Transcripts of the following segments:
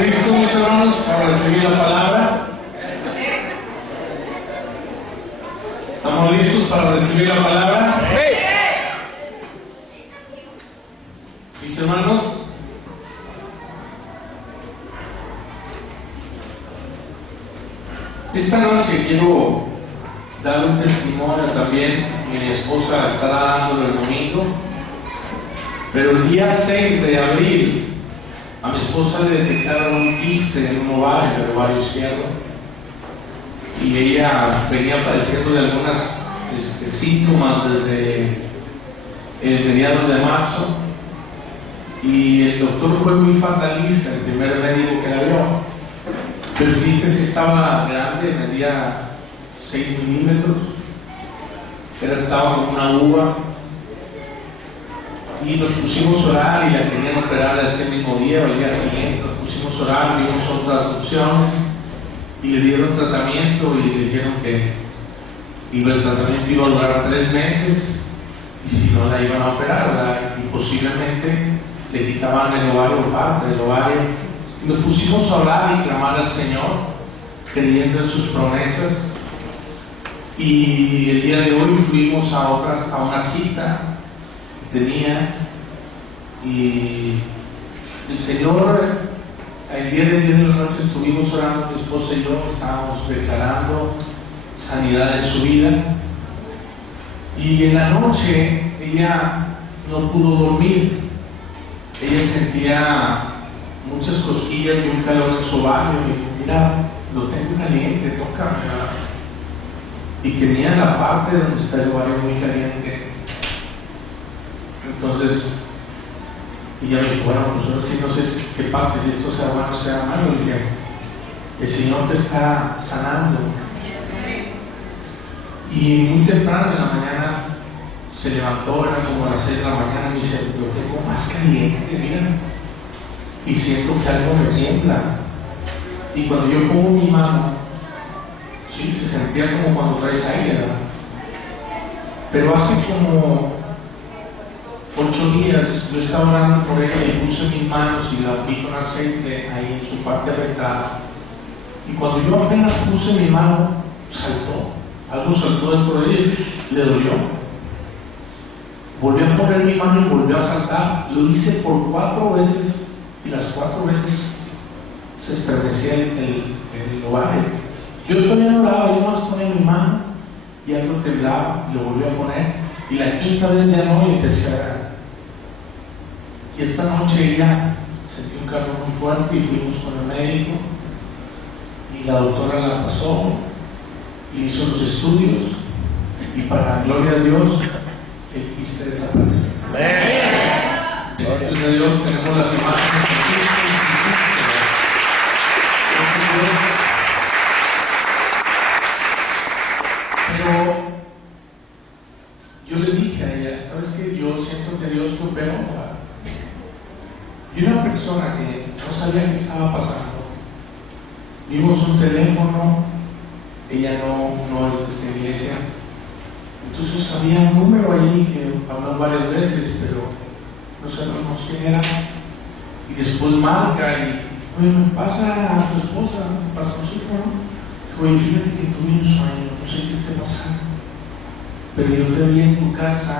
listos, mis hermanos, para recibir la palabra? ¿Estamos listos para recibir la palabra? Mis hermanos, esta noche quiero dar un testimonio también. Mi esposa estará dándolo el domingo, pero el día 6 de abril a mi esposa le detectaron un quiste en un ovario, el ovario izquierdo, y ella venía padeciendo de algunos síntomas desde el mediados de marzo, y el doctor fue muy fatalista, el primer médico que la vio, pero el quiste sí estaba grande, medía 6 milímetros, estaba como una uva, y nos pusimos a orar y la querían operar ese mismo día o el día siguiente. Nos pusimos a orar, vimos otras opciones y le dieron tratamiento y le dijeron que el tratamiento iba a durar 3 meses y si no la iban a operar, ¿verdad? Y posiblemente le quitaban el ovario o parte del ovario. Y nos pusimos a orar y clamar al Señor creyendo en sus promesas, y el día de hoy fuimos a una cita tenía, y el Señor, el día de la noche estuvimos orando, mi esposa y yo estábamos declarando sanidad en su vida, y en la noche ella no pudo dormir. Ella sentía muchas cosquillas y un calor en su ovario, y dijo: mira, lo tengo caliente, tócame, ¿verdad? Y tenía la parte donde está el ovario muy caliente. Entonces ella me dijo: bueno, pues ahora sí no sé qué pasa, si esto sea bueno o sea malo. Y que el Señor te está sanando. Y muy temprano en la mañana se levantó, era como a las 6 de la mañana, y me dice: lo tengo más caliente, mira, y siento que algo me tiembla. Y cuando yo pongo mi mano, sí, se sentía como cuando traes aire, ¿verdad? Pero hace como 8 días yo estaba orando por ella y puse mis manos y la vi con aceite ahí en su parte afectada, y cuando yo apenas puse mi mano, algo saltó dentro de ella, le dolió. Volví a poner mi mano y volvió a saltar. Lo hice por 4 veces y las 4 veces se estremecía el ovario. Yo todavía no oraba, yo más ponía mi mano y algo temblaba y lo volví a poner, y la 5ª vez ya no, y empecé a orar. Y esta noche ella sentí un calor muy fuerte y fuimos con el médico, y la doctora la pasó y hizo los estudios, y para la gloria de Dios el quiste desapareció. Gloria a Dios, tenemos las imágenes aquí. Pero yo le dije a ella: ¿sabes qué? Yo siento que Dios te operó. Y una persona que no sabía qué estaba pasando, vimos un teléfono, ella no es de esta iglesia, entonces había un número allí que habló varias veces, pero no sabemos quién era, y después marca y: oye, me pasa a tu esposa, me pasa a tu hijo, ¿no? Oye, fíjate que tuve un sueño, no sé qué esté pasando, pero yo te vi en tu casa,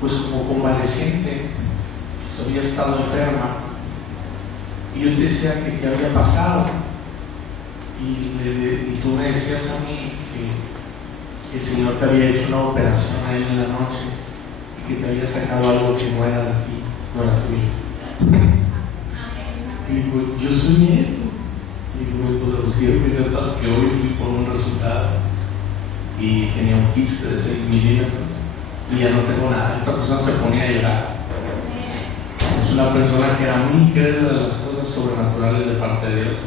pues como convaleciente, había estado enferma, y yo te decía que qué había pasado, y tú me decías a mí que el Señor te había hecho una operación ahí en la noche, y que te había sacado algo que no era de ti, no era tuyo. Y digo: yo soñé eso. Y digo: pues los quiero que sepas que hoy fui por un resultado y tenía un quiste de 6 milímetros y ya no tengo nada. Esta persona se ponía a llorar. Es una persona que era muy incrédula de las cosas sobrenaturales de parte de Dios,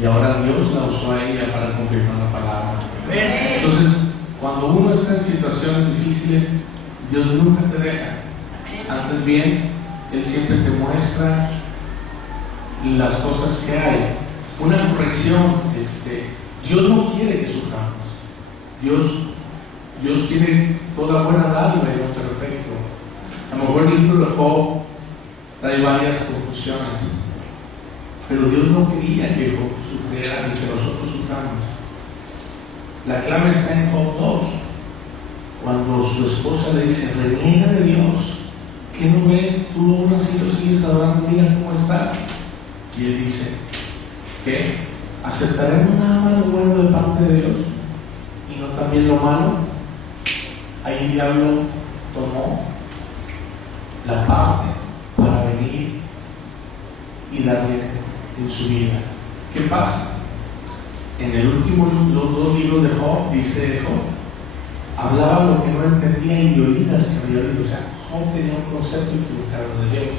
y ahora Dios la usó a ella para confirmar la palabra. Entonces, cuando uno está en situaciones difíciles, Dios nunca te deja. Antes bien, Él siempre te muestra las cosas que hay. Una corrección, Dios no quiere que suframos. Dios tiene toda buena dádiva y no perfecto. A lo mejor el libro de Job trae varias confusiones, Pero Dios no quería que Job sufriera ni que nosotros suframos. La clave está en Job 2, cuando su esposa le dice: reniega de Dios, ¿qué no ves? Tú aún así lo sigues adorando, mira cómo estás. Y él dice: ¿qué? ¿Aceptaremos nada más lo bueno de parte de Dios y no también lo malo? Ahí el diablo tomó la parte para venir y darle en su vida. ¿Qué pasa? En el último, los 2 libros de Job, dice Job, hablaba lo que no entendía y de oídas que había oído. O sea, Job tenía un concepto equivocado de Dios.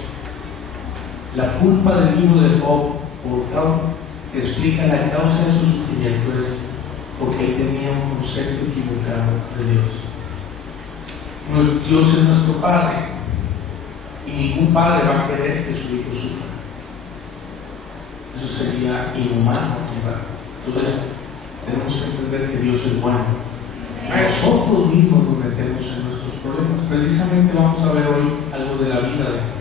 La culpa del libro de Job, por causa, que explica la causa de su sufrimiento, es porque él tenía un concepto equivocado de Dios. Dios es nuestro Padre y ningún padre va a querer que su hijo sufra. Eso sería inhumano, ¿verdad? Entonces, tenemos que entender que Dios es bueno. Nosotros mismos nos metemos en nuestros problemas. Precisamente vamos a ver hoy algo de la vida de Job.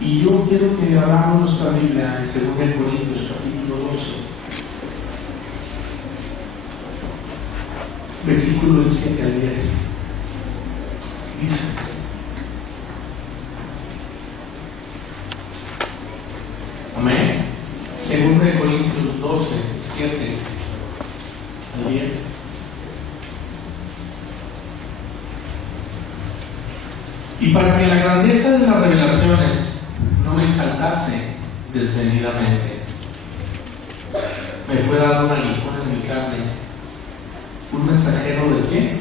Y yo quiero que abramos nuestra Biblia en 2 Corintios capítulo 12, versículo del 7 al 10. Dice: amén. 2 Corintios 12, 7 al 10. Y para que la grandeza de las revelaciones no me exaltase desmedidamente, me fue dado un aguijón en mi carne, un mensajero de quién?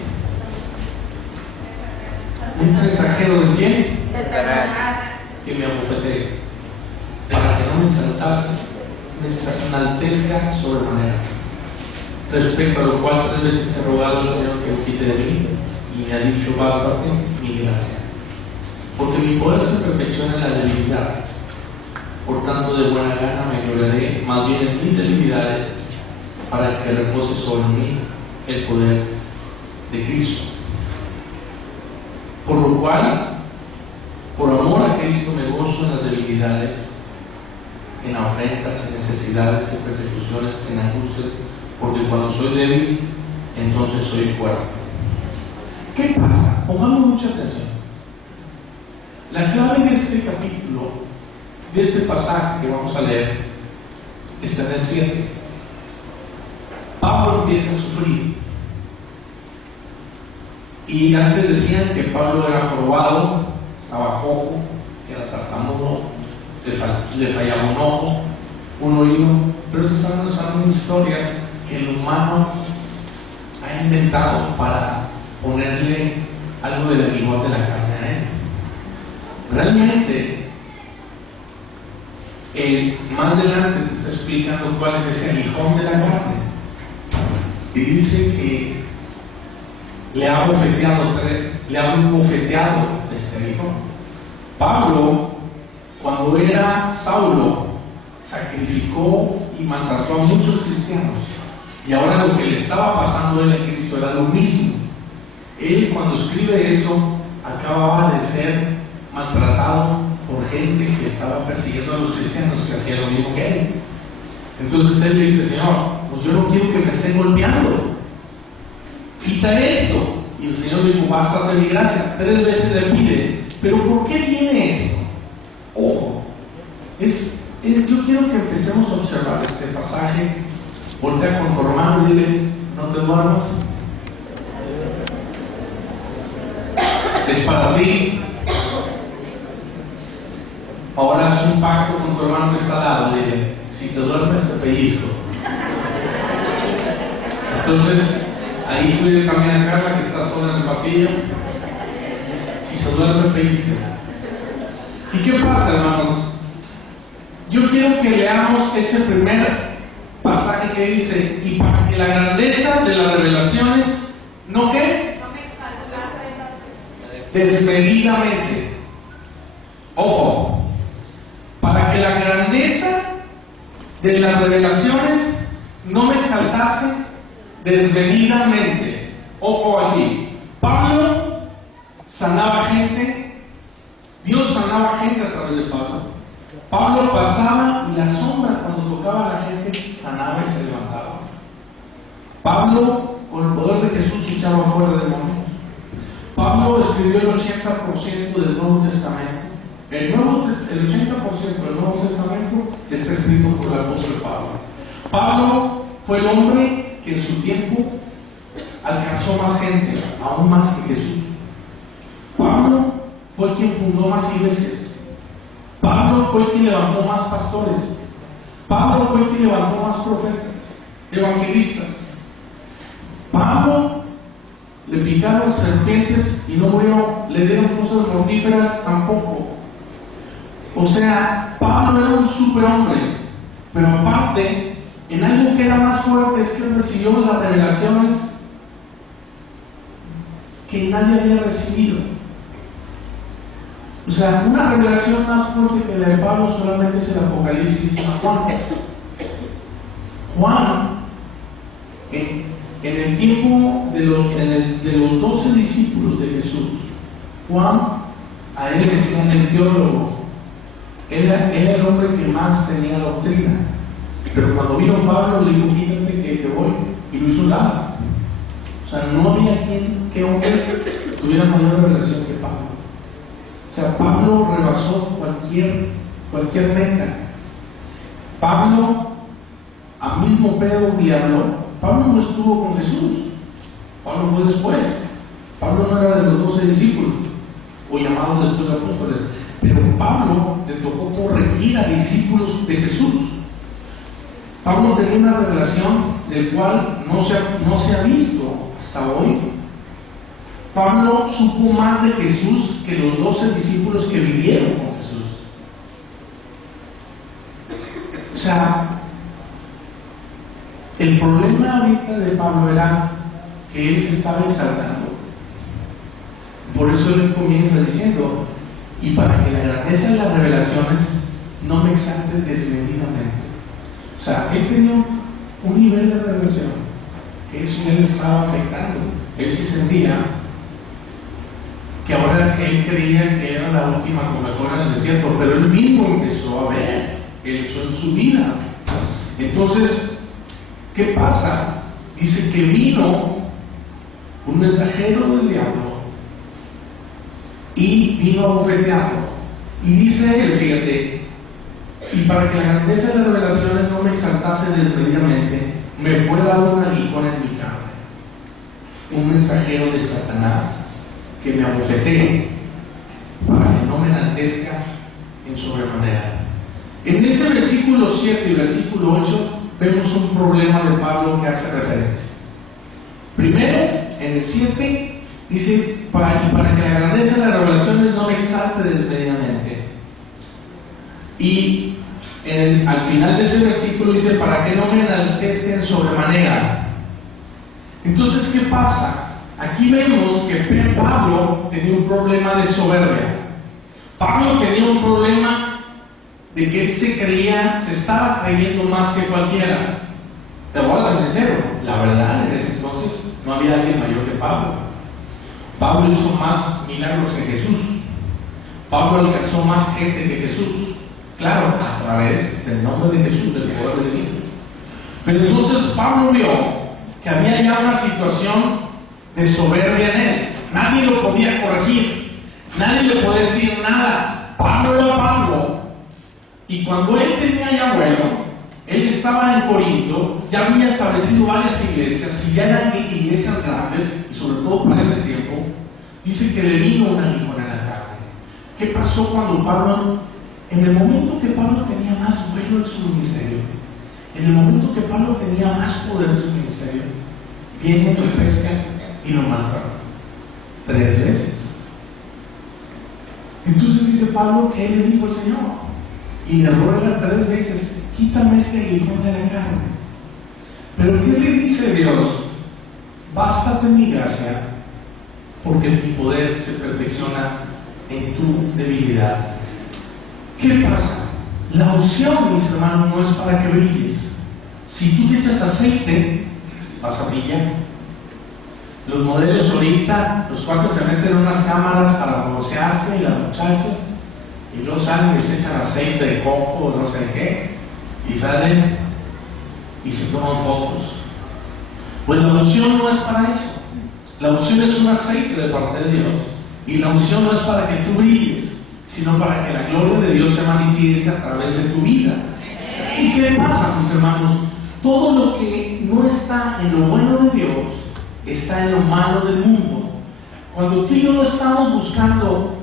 ¿Un mensajero de quién? Que me abofetee, para que no me exaltase, me enaltezca sobremanera. Respecto a lo cual 3 veces he rogado al Señor que lo quite de mí, y me ha dicho: bástate mi gracia, porque mi poder se perfecciona en la debilidad. Por tanto, de buena gana me gloriaré más bien en mis debilidades, para que repose sobre mí el poder de Cristo. Por lo cual, por amor a Cristo, me gozo en las debilidades, en afrentas, en necesidades, en persecuciones, en angustias, porque cuando soy débil, entonces soy fuerte. ¿Qué pasa? Pongamos mucha atención. La clave de este capítulo, de este pasaje que vamos a leer, está en el 7. Pablo empieza a sufrir. Y antes decían que Pablo era jorobado, estaba cojo, que era tartamudo, le fallaba un ojo, un oído. Pero esas son historias que el humano ha inventado para ponerle algo del aguijón de la carne a él. Realmente, más adelante te está explicando cuál es ese aguijón de la carne. Y dice que le ha bofeteado este aguijón. Pablo, cuando era Saulo, sacrificó y maltrató a muchos cristianos. Y ahora lo que le estaba pasando a él en Cristo era lo mismo. Él, cuando escribe eso, acababa de ser maltratado por gente que estaba persiguiendo a los cristianos, que hacían lo mismo que él. Entonces él le dice: Señor, pues yo no quiero que me estén golpeando, quita esto. Y el Señor le dijo: bástate mi gracia. 3 veces le pide. Pero ¿por qué tiene esto? Ojo, yo quiero que empecemos a observar este pasaje. Voltea con tu hermano y dile: no te duermas, es para ti. Ahora haz un pacto con tu hermano que está al lado. Dile: si te duermes te pellizco. Entonces ahí puede caminar a Carla, que está sola en el pasillo. Si se duerme, pellizco. ¿Y qué pasa, hermanos? Yo quiero que leamos ese primer pasaje que dice: y para que la grandeza de las revelaciones no ¿qué? Desmedidamente. Ojo, para que la grandeza de las revelaciones no me exaltase desmedidamente. Ojo aquí. Pablo sanaba gente, Dios sanaba gente a través de Pablo, Pablo pasaba y la sombra cuando tocaba a la gente sanaba y se levantaba. Pablo, con el poder de Jesús, echaba fuera demonios. Pablo escribió el 80% del Nuevo Testamento. El 80% del Nuevo Testamento está escrito por el apóstol Pablo. Pablo fue el hombre que en su tiempo alcanzó más gente, aún más que Jesús. Pablo fue quien fundó más iglesias. Pablo fue quien levantó más pastores. Pablo fue quien levantó más profetas, evangelistas. Pablo le picaron serpientes y no murió, le dieron cosas mortíferas tampoco. O sea, Pablo era un superhombre, pero aparte, en algo que era más fuerte es que recibió las revelaciones que nadie había recibido. O sea, una revelación más fuerte que la de Pablo solamente es el Apocalipsis a Juan. Juan, en el tiempo de los 12 discípulos de Jesús, Juan, a él le decían el teólogo. Era el hombre que más tenía doctrina. Pero cuando vino Pablo, le dijo: quítate que te voy, y lo hizo un lado. O sea, no había que hombre tuviera mayor revelación que Pablo. O sea, Pablo rebasó cualquier meta. Pablo, a mismo pedo y habló. Pablo no estuvo con Jesús. Pablo fue después. Pablo no era de los 12 discípulos, o llamados después apóstoles. Pero Pablo le tocó corregir a discípulos de Jesús. Pablo tenía una revelación del cual no se ha visto hasta hoy. Pablo supo más de Jesús que los 12 discípulos que vivieron con Jesús. O sea, el problema ahorita de Pablo era que él se estaba exaltando. Por eso él comienza diciendo: y para que la grandeza de las revelaciones no me exalte desmedidamente. O sea, él tenía un nivel de revelación que eso él estaba afectando. Él se sentía que ahora él creía que era la última Coca-Cola en el desierto, pero él mismo empezó a ver eso en su vida. Entonces, ¿qué pasa? Dice que vino un mensajero del diablo y vino a bofetearlo. Y dice él, fíjate: y para que la grandeza de las revelaciones no me exaltase desmedidamente, me fue dado un aguijón en mi carne, un mensajero de Satanás que me abofetee para que no me enaltezca en sobremanera. En ese versículo 7 y versículo 8 vemos un problema de Pablo que hace referencia. Primero, en el 7 dice: para que la grandeza de las revelaciones no me exalte desmedidamente. Y al final de ese versículo dice: para que no me enaltezca en sobremanera. Entonces, ¿qué pasa? Aquí vemos que Pablo tenía un problema de soberbia. Pablo tenía un problema de que él se estaba creyendo más que cualquiera. Te voy a ser sincero, la verdad, en ese entonces no había alguien mayor que Pablo. Pablo hizo más milagros que Jesús. Pablo alcanzó más gente que Jesús. Claro, a través del nombre de Jesús, del poder de Dios. Pero entonces Pablo vio que había ya una situación de soberbia en él. Nadie lo podía corregir, nadie le podía decir nada. Pablo era Pablo. Y cuando él tenía ya vuelo, él estaba en Corinto, ya había establecido varias iglesias, y ya eran iglesias grandes, y sobre todo para ese tiempo, dice que le vino un aguijón en la carne. ¿Qué pasó cuando Pablo, en el momento que Pablo tenía más vuelo en su ministerio, en el momento que Pablo tenía más poder en su ministerio, viene otro pesca y lo mataron 3 veces? Entonces dice Pablo que él le dijo al Señor, y le ruega 3 veces: quítame este aguijón de la carne. Pero ¿qué le dice Dios? Bástate mi gracia, porque mi poder se perfecciona en tu debilidad. ¿Qué pasa? La unción, mis hermanos, no es para que brilles. Si tú te echas aceite, vas a brillar. Los modelos ahorita, los cuales se meten en unas cámaras para broncearse, y las muchachas, Y luego salen y se echan aceite de coco, no sé qué, y salen y se toman fotos. Pues la unción no es para eso. La unción es un aceite de parte de Dios. Y la unción no es para que tú brilles, sino para que la gloria de Dios se manifieste a través de tu vida. ¿Y qué pasa, mis hermanos? Todo lo que no está en lo bueno de Dios está en lo malo del mundo. Cuando tú y yo no estamos buscando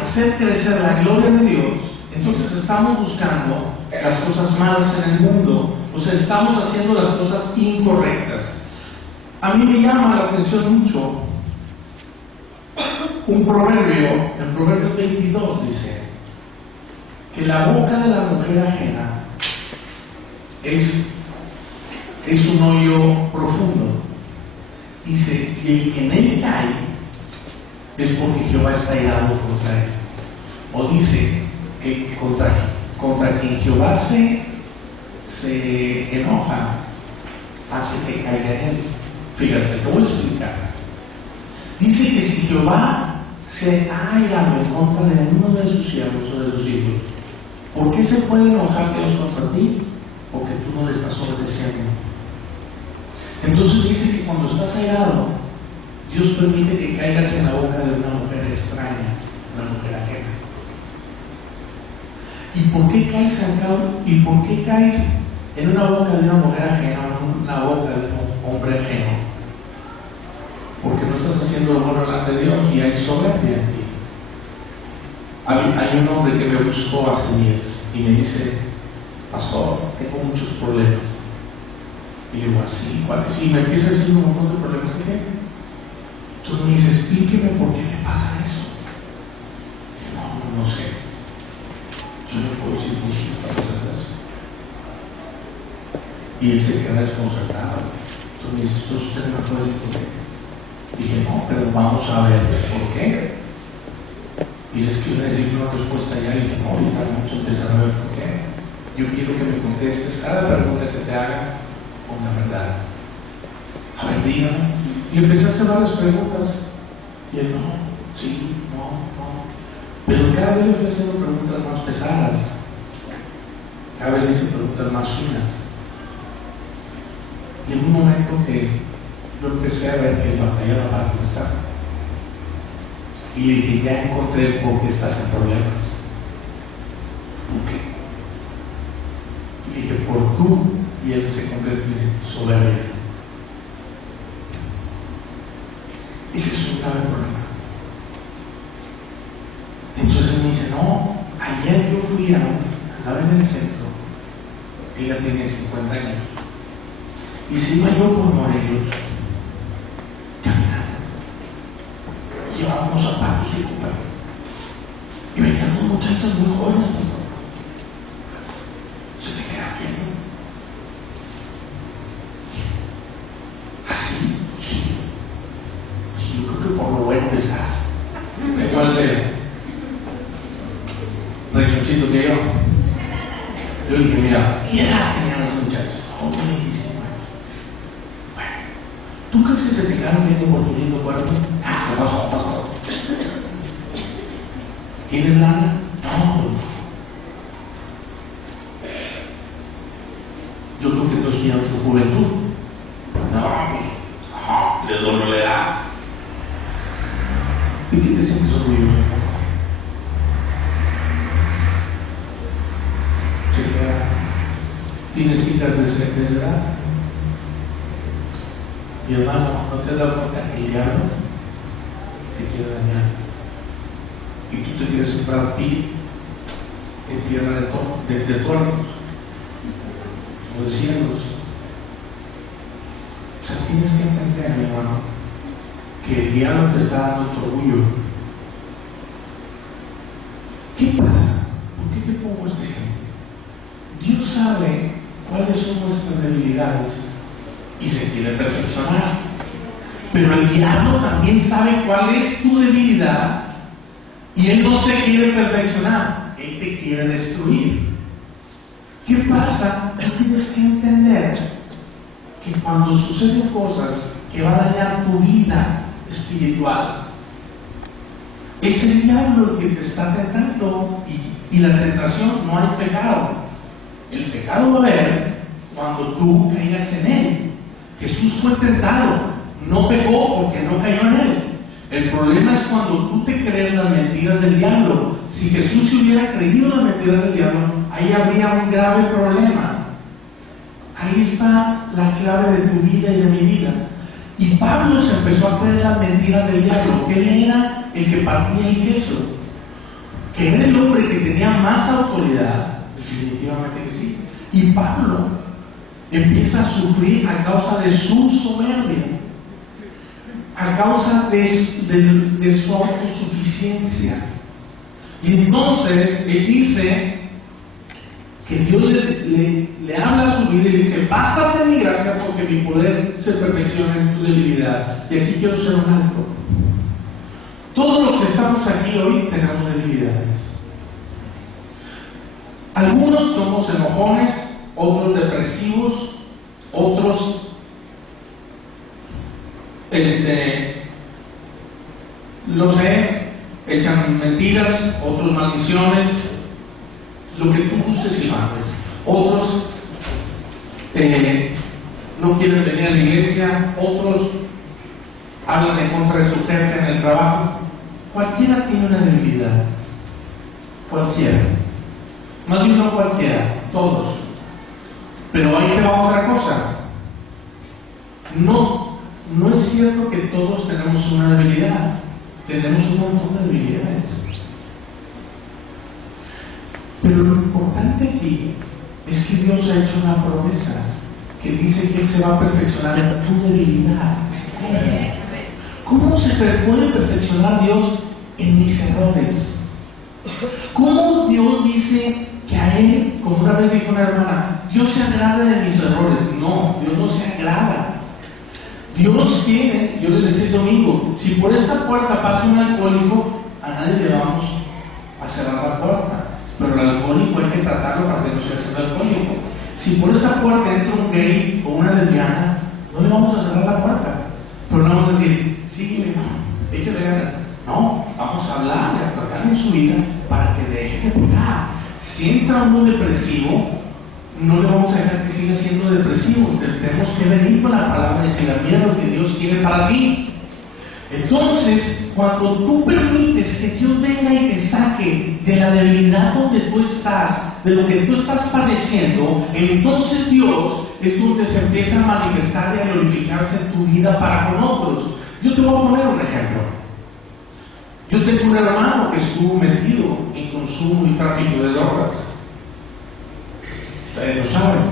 hacer crecer la gloria de Dios, entonces estamos buscando las cosas malas en el mundo. O sea, estamos haciendo las cosas incorrectas. A mí me llama la atención mucho un proverbio, en Proverbios 22 dice que la boca de la mujer ajena es un hoyo profundo. Dice, y el que en él cae es porque Jehová está irado contra él. O dice que contra quien Jehová se enoja, hace que caiga en él. Fíjate, te voy a explicar. Dice que si Jehová se ha irado en contra de uno de sus siervos o de sus hijos, ¿por qué se puede enojar Dios contra ti? Porque tú no le estás obedeciendo. Entonces dice que cuando estás airado, Dios permite que caigas en la boca de una mujer extraña, una mujer ajena. ¿Y por qué caes en una boca de una mujer ajena o en una boca de un hombre ajeno? Porque no estás haciendo lo bueno delante de Dios y hay soberbia en ti. Hay un hombre que me buscó hace días y me dice: pastor, tengo muchos problemas. Y le digo: ¿así? ¿Cuáles? Y me empieza a decir un montón de problemas que tengo. Entonces me dice: explíqueme por qué me pasa eso. No sé. Yo no puedo decir por qué está pasando eso. Y él se queda desconcertado. Entonces me dice: ¿esto usted no puede decir por qué? Dije: no, pero vamos a ver por qué. Y dice: es que yo necesito una respuesta ya. Y dije: no, ahorita vamos a empezar a ver por qué. Yo quiero que me contestes cada pregunta que te haga con la verdad. A ver, dígame. Y empecé a hacer varias preguntas. Y él: no, sí, no. Pero cada vez le fui haciendo preguntas más pesadas. Cada vez le hice preguntas más finas. Y en un momento que yo empecé a ver que batallaba para contestar. Y le dije: ya encontré por qué estás en problemas. ¿Por qué? Y le dije: por tú. Y él se convierte en soberbia. Ese es un grave problema. Entonces me dice: no, ayer yo fui andaba en el centro. Ella tiene 50 años. Y se iba yo por Morelos, caminando. Llevaba unos zapatos y compré. Y venían dos muchachas muy jóvenes, pastor. Se te queda viendo. ¿Así? Sí. Y yo creo que por lo bueno que estás. Igual de rechoncito que yo. Yo dije: mira, ¿qué edad tenían las muchachas? Oh, buenísima. Bueno, ¿tú crees que se te quedaron viendo por tu lindo cuerpo? ¿Qué pasó? ¿Tienes lana? No. Yo creo que tú tienes tu juventud. No, le doy la edad. ¿De qué te sientes orgulloso? ¿Tienes citas de edad? Mi hermano, ¿no te has dado cuenta que el diablo te quiere dañar? Y tú te quieres sembrar ti en tierra de tuertos o de cielos. O sea, tienes que entender, mi hermano, que el diablo te está dando tu orgullo. ¿Qué pasa? ¿Por qué te pongo este ejemplo? Dios sabe cuáles son nuestras debilidades y se quiere perfeccionar. Pero el diablo también sabe cuál es tu debilidad y él no se quiere perfeccionar, él te quiere destruir. ¿Qué pasa? Tú tienes que entender que cuando suceden cosas que van a dañar tu vida espiritual, Es el diablo el que te está tentando, y la tentación no hay pecado. El pecado va a haber cuando tú caigas en él. Jesús fue tentado, no pecó porque no cayó en él. El problema es cuando tú te crees las mentiras del diablo. Si Jesús se hubiera creído las mentiras del diablo, ahí habría un grave problema. Ahí está la clave de tu vida y de mi vida. Y Pablo se empezó a creer las mentiras del diablo, que él era el que partía el queso, que era el hombre que tenía más autoridad. Definitivamente que sí. Y Pablo empieza a sufrir a causa de su soberbia, a causa de su autosuficiencia. Y entonces él dice que Dios le habla a su vida y dice: bástate de mi gracia, porque mi poder se perfecciona en tu debilidad. Y aquí quiero ser un alto. Todos los que estamos aquí hoy tenemos debilidades. Algunos somos enojones, otros depresivos, otros echan mentiras, otros maldiciones, lo que tú gustes y mandes. Otros no quieren venir a la iglesia, otros hablan en contra de su jefe en el trabajo. Cualquiera tiene una debilidad, cualquiera. Más bien no cualquiera, todos. Pero ahí te va otra cosa. No es cierto que todos tenemos una debilidad. Tenemos un montón de debilidades. Pero lo importante aquí es que Dios ha hecho una promesa que dice que Él se va a perfeccionar en tu debilidad. ¿Cómo se puede perfeccionar Dios en mis errores? ¿Cómo Dios dice que a Él, como una vez dijo una hermana, Dios se agrada de mis errores? No, Dios no se agrada. Dios quiere, yo les decía el domingo, si por esta puerta pasa un alcohólico, a nadie le vamos a cerrar la puerta. Pero el alcohólico hay que tratarlo para que no sea un alcohólico. Si por esta puerta entra un gay o una lesbiana, no le vamos a cerrar la puerta. Pero no vamos a decir: sígueme, échale ganas. No, vamos a hablar y a tratar en su vida para que deje de pecar. Si entra uno depresivo, no le vamos a dejar que siga siendo depresivo. Tenemos que venir con la palabra y decir: mira lo que Dios quiere para ti. Entonces, cuando tú permites que Dios venga y te saque de la debilidad donde tú estás, de lo que tú estás padeciendo, entonces Dios es donde se empieza a manifestar y a glorificarse en tu vida para con otros. Yo te voy a poner un ejemplo. Yo tengo un hermano que estuvo metido en consumo y tráfico de drogas. Ustedes lo saben.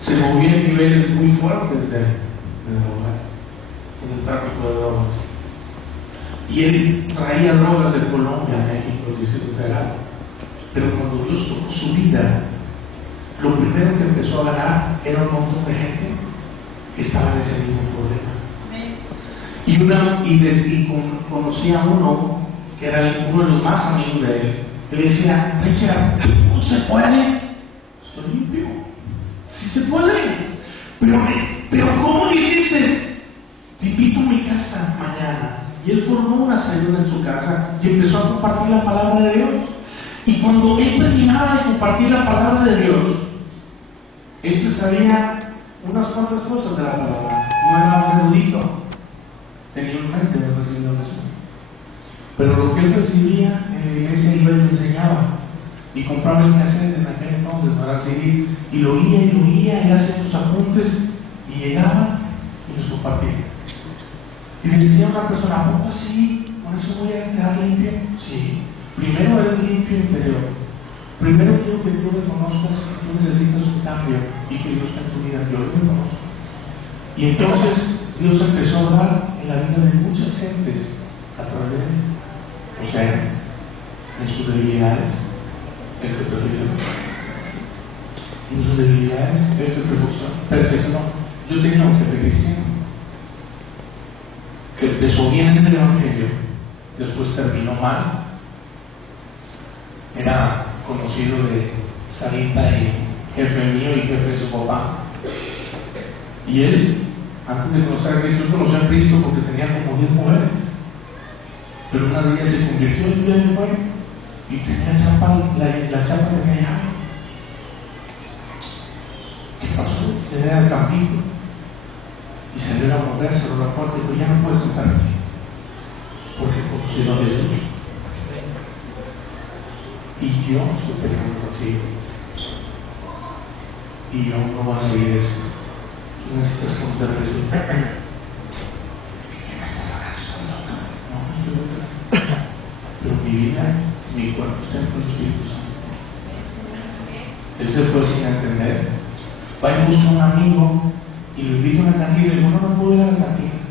Se movía en niveles muy fuertes de drogas, en el tráfico de drogas. Y él traía drogas de Colombia a México, el Distrito Federal. Pero cuando Dios tocó su vida, lo primero que empezó a ganar era un montón de gente que estaba en ese mismo problema. Y conocí a uno que era uno de los más amigos de él. Le decía: Richard, ¿no se puede? Estoy limpio. Sí se puede. Pero ¿cómo lo hiciste? Te invito a mi casa mañana. Y él formó una célula en su casa y empezó a compartir la palabra de Dios. Y cuando él terminaba de compartir la palabra de Dios, él se sabía unas cuantas cosas de la palabra. No era un erudito, tenía un mente de recibir oración. Pero lo que él recibía en la iglesia iba y lo enseñaba. Y compraba el cassette en aquel entonces, no era CD, y lo oía, y hacía sus apuntes, y llegaba y los compartía. Y le decía a una persona: ¿a poco así? ¿Con eso voy a quedar limpio? Sí. Primero eres limpio interior. Primero quiero que tú reconozcas que tú necesitas un cambio y que Dios está en tu vida. Yo lo reconozco. Y entonces Dios empezó a hablar en la vida de muchas gentes a través de él. O sea, en sus debilidades, él se perfeccionó. En sus debilidades, él se perfeccionó. Yo tenía un jefe cristiano que empezó bien en el evangelio, después terminó mal. Era conocido de Sarita y jefe mío y jefe de su papá. Y él, antes de conocer a Cristo, conoció a Cristo porque tenía como 10 mujeres. Pero una de ellas se convirtió en día de fue y tenía chapa, la chapa tenía llave. ¿Qué pasó? Era el campito y salió la mujer, cerró la puerta y dijo: ya no puedes entrar aquí, porque he conocido a Jesús y yo estoy peleando contigo y yo no voy a seguir esto. Tú necesitas conocer a Jesús. ¿Qué me estás hablando? No, pero mi vida, mi cuerpo está en el Espíritu Santo. Él se fue sin entender. Va y busca a un amigo y lo invita a una cantina y le digo: no puedo ir a la cantina,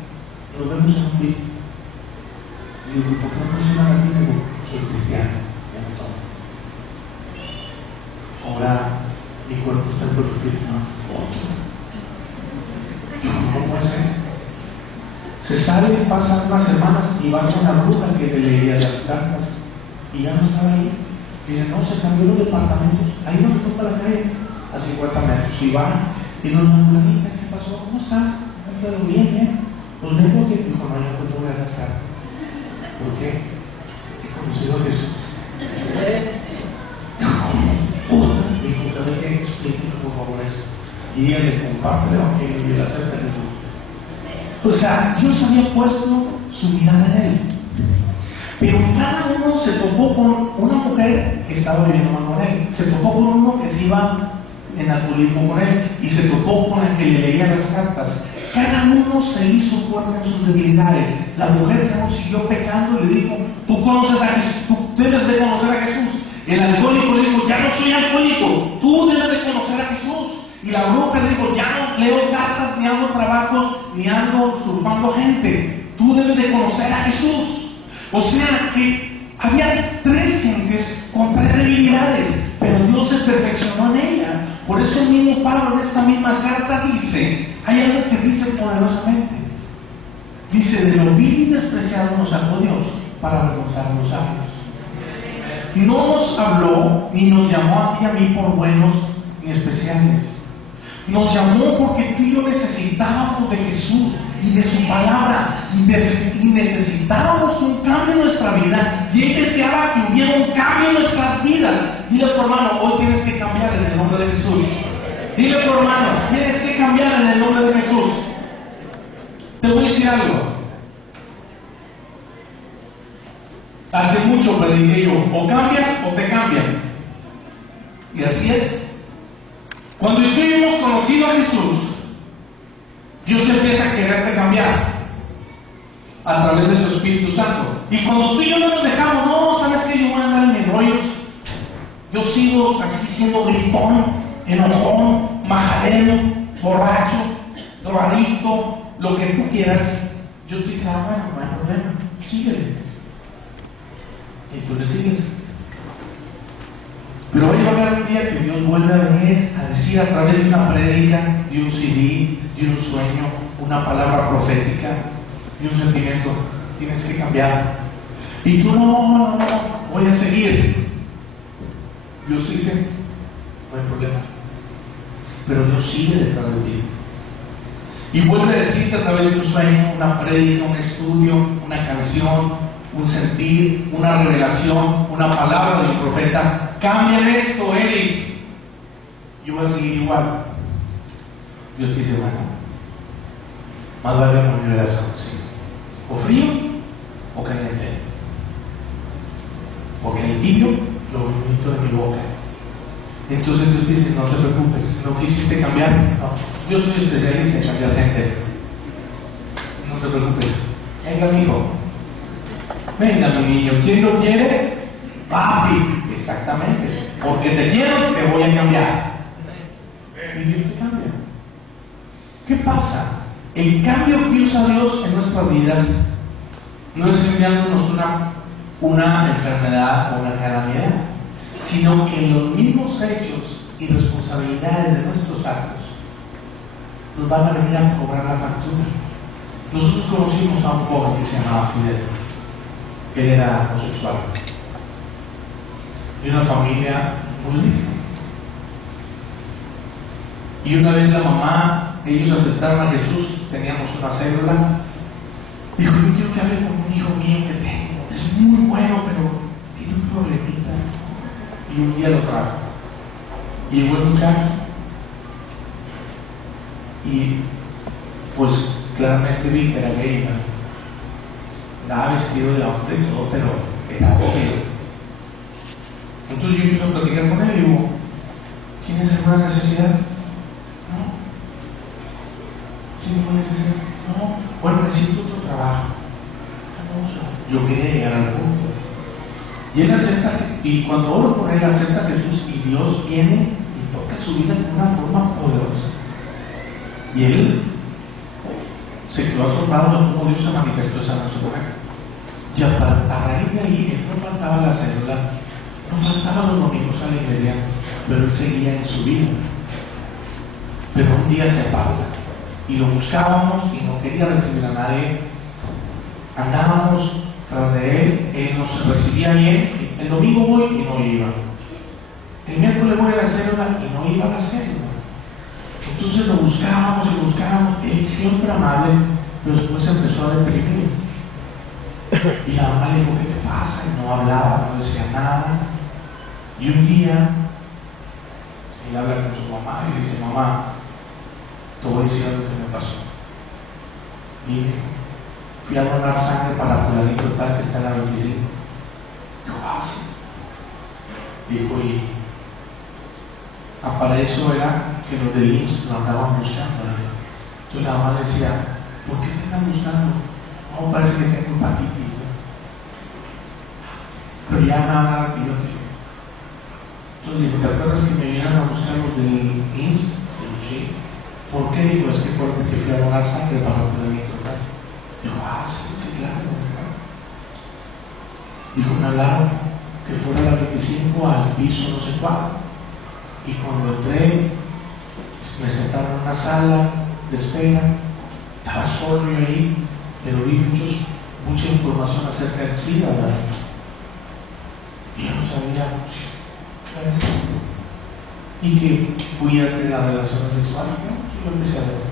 nos vemos en un día. Y digo: ¿por qué no puedes ir a la cantina? Y digo: soy cristiano, ya no tomo. Ahora mi cuerpo está en el Espíritu Santo. Digo: ¿cómo puede ser? Se sale, pasan unas semanas y va con la bruja que le leía las cartas y ya no estaba ahí. Dice: no, se cambió los departamentos, ahí donde toca la calle, a 50 metros. Y va y nos planita: ¿qué pasó? ¿Cómo estás? ¿Todo bien, bien? Pues vengo que dijo: no, yo no te voy a gastar. ¿Por qué? He conocido a Jesús. ¿Cómo? Dijo: ¿sabes qué? Explíqueme por favor esto. Y ella le comparte el evangelio y le acerca a Jesús. O sea, Dios había puesto su mirada en él. Pero cada uno se topó con una mujer que estaba viviendo mal con él, se topó con uno que se iba en alcoholismo con él, y se topó con el que le leía las cartas. Cada uno se hizo fuerte en sus debilidades. La mujer ya no siguió pecando y le dijo: tú conoces a Jesús, tú debes de conocer a Jesús. El alcohólico le dijo: ya no soy alcohólico, tú debes de conocer a Jesús. Y la bruja le dijo: ya no leo cartas, ni hago trabajos, ni ando usurpando gente, tú debes de conocer a Jesús. O sea que había tres gentes con tres debilidades, pero Dios se perfeccionó en ella. Por eso el mismo Pablo en esta misma carta dice, hay algo que dice poderosamente. Dice: de lo vil y despreciado nos sacó Dios para avergonzar a los sabios. No nos habló ni nos llamó a ti y a mí por buenos ni especiales. Nos llamó porque tú y yo necesitábamos de Jesús y de su palabra, y necesitábamos un cambio en nuestra vida, y Él deseaba que hubiera un cambio en nuestras vidas. Dile a tu hermano: hoy tienes que cambiar en el nombre de Jesús. Dile a tu hermano: tienes que cambiar en el nombre de Jesús. Te voy a decir algo. Hace mucho prediqué yo: o cambias o te cambian. Y así es. Cuando tú y yo hemos conocido a Jesús, Dios empieza a quererte cambiar a través de su Espíritu Santo. Y cuando tú y yo no nos dejamos: no, ¿sabes qué? Yo voy a andar en mis rollos, yo sigo así siendo gritón, enojón, majadero, borracho, drogadicto, lo que tú quieras. Yo te digo: bueno, no hay problema, síguele. Y tú le sigues. Pero hoy va a haber un día que Dios vuelve a venir a decir, a través de una prédica, de un CD, de un sueño, una palabra profética, de un sentimiento: tienes que cambiar. Y tú: no, voy a seguir. Dios dice: no hay problema. Pero Dios sigue detrás de ti. Y vuelve a decirte a través de un sueño, una prédica, un estudio, una canción, un sentir, una revelación, una palabra del profeta: cambia esto, Eli. Yo voy a seguir igual. Dios dice: bueno, más vale morir de la salvación. O frío o caliente. Porque el tibio lo bonito de mi boca. Entonces Dios dice: no te preocupes, no quisiste cambiar. No, yo soy especialista en cambiar gente. No te preocupes. Venga, amigo. Venga, mi niño. ¿Quién lo quiere? Papi. Exactamente. Porque te quiero, te voy a cambiar. Y Dios te cambia. ¿Qué pasa? El cambio que usa Dios en nuestras vidas no es enviándonos una enfermedad o una calamidad, sino que los mismos hechos y responsabilidades de nuestros actos nos van a venir a cobrar la factura. Nosotros conocimos a un joven que se llamaba Fidel, que él era homosexual, de una familia muy difícil. Y una vez la mamá, ellos aceptaron a Jesús, teníamos una célula, dijo: yo quiero que hable con un hijo mío que tengo, es muy bueno, pero tiene un problemita. Y un día lo trajo. Y llegó en mi casa. Y pues claramente vi que era gay, ¿no? Andaba vestido de hombre y todo, pero era gay. Entonces yo empiezo a platicar con él y digo, ¿tienes alguna necesidad? No. ¿Tienes alguna necesidad? No. Bueno, necesito otro trabajo. Yo quería llegar al punto. Y él acepta, y cuando oro por él, acepta a Jesús y Dios viene y toca su vida de una forma poderosa. Y él se quedó asombrado de cómo Dios se manifestó esa noche con él. Y a raíz de ahí, él no faltaba la célula, no faltaba los domingos a la iglesia, pero él seguía en su vida. Pero un día se aparta y lo buscábamos y no quería recibir a nadie. Andábamos tras de él nos recibía bien. El domingo voy y no iba. El miércoles voy a la célula y no iba a la célula. Entonces lo buscábamos y lo buscábamos. Él siempre amable, pero después empezó a deprimir. Y la mamá le dijo, ¿qué te pasa? Y no hablaba, no decía nada. Y un día él habla con su mamá y dice, mamá, te voy a decir algo que me pasó. Y fui a donar sangre para fulanito tal que está en la 25. Dijo, sí. Dijo, y para eso era que los del IMSS lo andaban buscando. Entonces la mamá decía, ¿por qué te están buscando? No, parece que tengo hepatitis. Pero ya nada antibiótico. Entonces dijo, ¿te acuerdas que me vinieron a buscar los del IMSS? Digo, sí. ¿Por qué? Digo, es que porque fui a donar sangre para fulanito tal. Dijo, sí, claro. Dijo, me hablaron que fuera la 25 al piso no sé cuál. Y cuando entré, me sentaron en una sala de espera, estaba solo yo ahí, pero vi mucha información acerca del SIDA, ¿verdad? Y yo no sabía mucho. Y que cuídate de las relaciones sexuales, ¿no? Yo empecé a ver.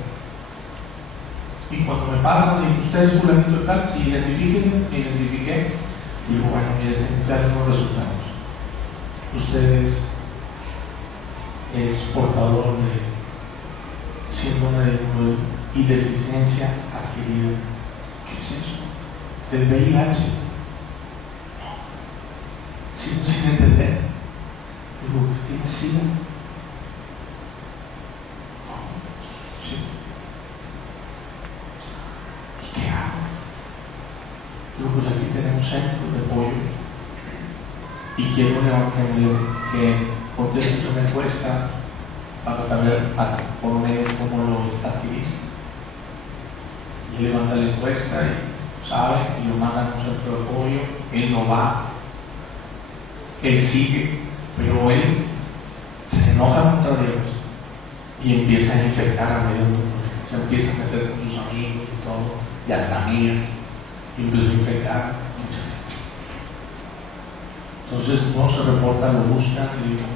Y cuando me pasan, y ustedes fulanito tal, si identifiquen, me identifiqué. Y digo, bueno, miren, dar unos resultados. Ustedes es portador de síndrome de deficiencia adquirida. ¿Qué es eso? Del VIH. Sin entender. Digo, ¿tienes SIDA? Sí. ¿Y qué hago? Digo, pues aquí tenemos un centro de apoyo y quiero que contestes una encuesta para saber por medio cómo lo adquiriste. Y él levanta la encuesta y sabe, y lo mandan a un centro de apoyo. Él no va, él sigue, pero él se enoja contra Dios y empieza a infectar a medio mundo. Se empieza a meter con sus amigos y todo, y hasta amigas, y empieza a infectar mucha gente. Entonces no se reporta, lo buscan y digo,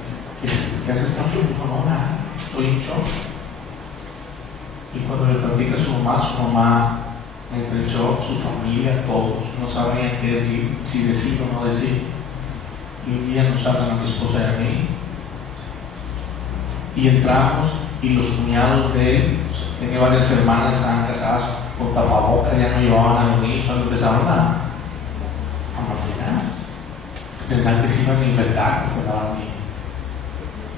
¿qué haces tanto? No, nada, estoy en shock. Y cuando le platica a su mamá entra en shock, su familia, todos, no sabían qué decir, si decir o no decir. Y un día nos hablan a mi esposa y a mí, y entramos, y los cuñados de él, tenía varias hermanas, estaban casadas con tapabocas, ya no llevaban a los niños, solo empezaron a marginar. Pensaban que se iban a infectar, que fueran niños.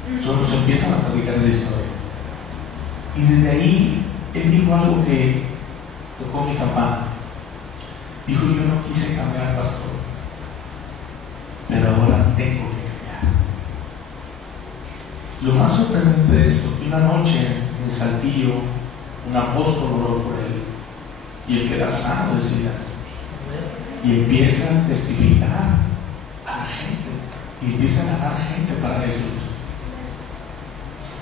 Entonces nos empiezan a platicar de la historia. Y desde ahí, él dijo algo que tocó mi campana. Dijo, yo no quise cambiar, pastor, pero ahora tengo que cambiar. Lo más sorprendente de esto, que una noche en Saltillo, un apóstol oró por él, y él queda sano de SIDA, y empieza a testificar a la gente, y empieza a ganar gente para Jesús.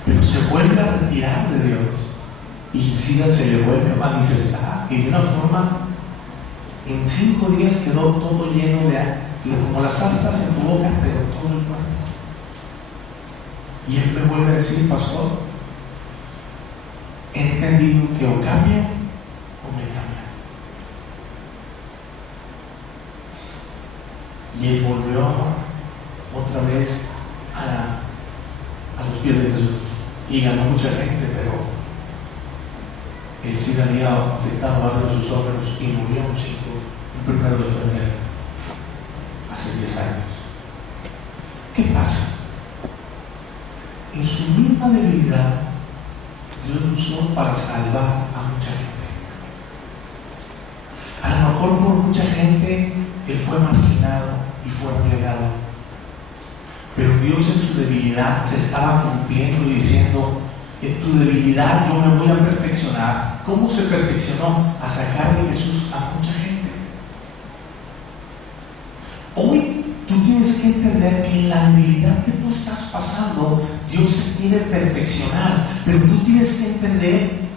Pero se vuelve a retirar de Dios, y SIDA se le vuelve a manifestar, y de una forma, en 5 días quedó todo lleno de como las aftas en tu boca, pero todo el cuerpo. Y él me vuelve a decir, pastor, he entendido que o cambia o me cambia. Y él volvió otra vez a los pies de Jesús y ganó mucha gente, pero él sí le había afectado a varios de sus órganos y murió un 1 de febrero, hace 10 años. ¿Qué pasa? En su misma debilidad, Dios lo usó para salvar a mucha gente. A lo mejor por mucha gente él fue marginado y fue relegado, pero Dios en su debilidad se estaba cumpliendo y diciendo: en tu debilidad yo me voy a perfeccionar. ¿Cómo se perfeccionó? A sacar de Jesús a mucha gente. Hoy tú tienes que entender que en la debilidad que tú estás pasando, Dios se quiere perfeccionar, pero tú tienes que entender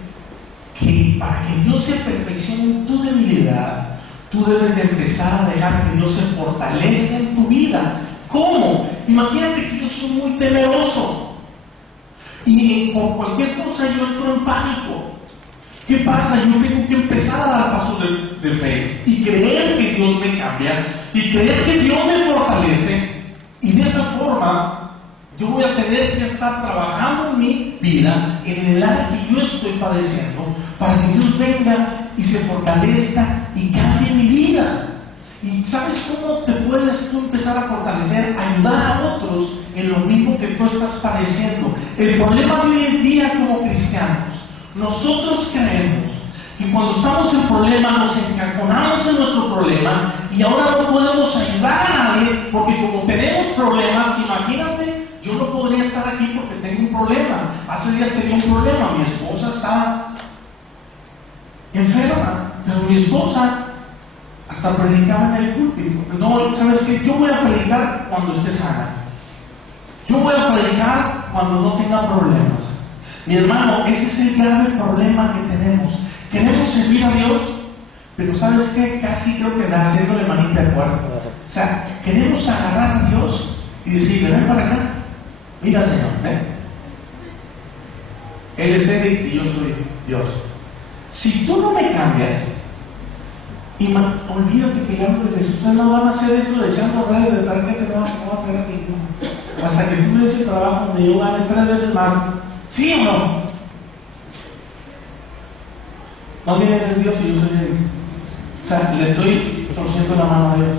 que para que Dios se perfeccione en tu debilidad, tú debes de empezar a dejar que Dios se fortalezca en tu vida. ¿Cómo? Imagínate que yo soy muy temeroso y por cualquier cosa yo entro en pánico. ¿Qué pasa? Yo tengo que empezar a dar pasos de fe y creer que Dios me cambia y creer que Dios me fortalece, y de esa forma yo voy a tener que estar trabajando en mi vida, en el área que yo estoy padeciendo, para que Dios venga y se fortalezca y cambie mi vida. ¿Y sabes cómo te puedes tú empezar a fortalecer? Ayudar a otros en lo mismo que tú estás padeciendo. El problema de hoy en día como cristianos, nosotros creemos que cuando estamos en problemas nos encajonamos en nuestro problema y ahora no podemos ayudar a nadie porque como tenemos problemas, imagínate, yo no podría estar aquí porque tengo un problema. Hace días tenía un problema, mi esposa estaba enferma, pero mi esposa hasta predicaba en el púlpito. No, ¿sabes qué? Yo voy a predicar cuando esté sana. Yo voy a predicar cuando no tenga problemas. Mi hermano, ese es el grave problema que tenemos. Queremos servir a Dios, pero ¿sabes qué? Casi creo que da haciéndole manita de puerco. O sea, queremos agarrar a Dios y decirle: ven para acá. Mira, Señor, ven. Él es Él y yo soy Dios. Si tú no me cambias, olvídate que hablo de Jesús. Ustedes no van a hacer eso de echando redes de tal que te no va a traer ninguno. Hasta que tú ves el trabajo donde yo gane 3 veces más. ¿Sí o no? No viene de Dios y yo soy de Dios. O sea, le estoy torciendo la mano a Dios.